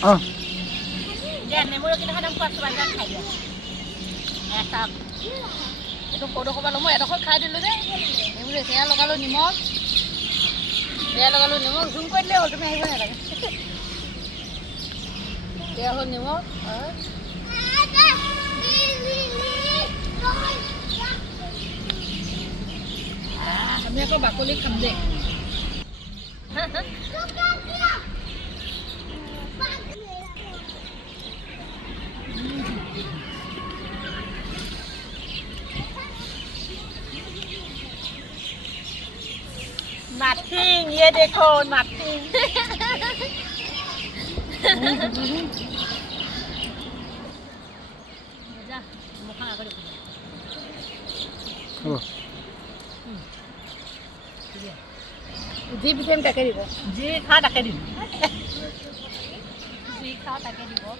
নেমু ৰখিখন খোৱা চোৱা খাই দিয়া এইটো সৰু ক'ৰবাত মই এডোখৰ খাই দিলোঁ যে নেমু সেয়া লগালোঁ নিমখ সেয়া লগালোঁ নিমখ জুম কৰি দিলে হ'ল তুমি আহিব নালাগে সেয়া হ'ল নিমখ আমি আকৌ বাকলি খাম দেই Nothing, ये देखो nothing. जा मुखा आगे देखो. जी बिसेम टाके दिबो. जी खा टाके दिबो. जी खा टाके दिबो.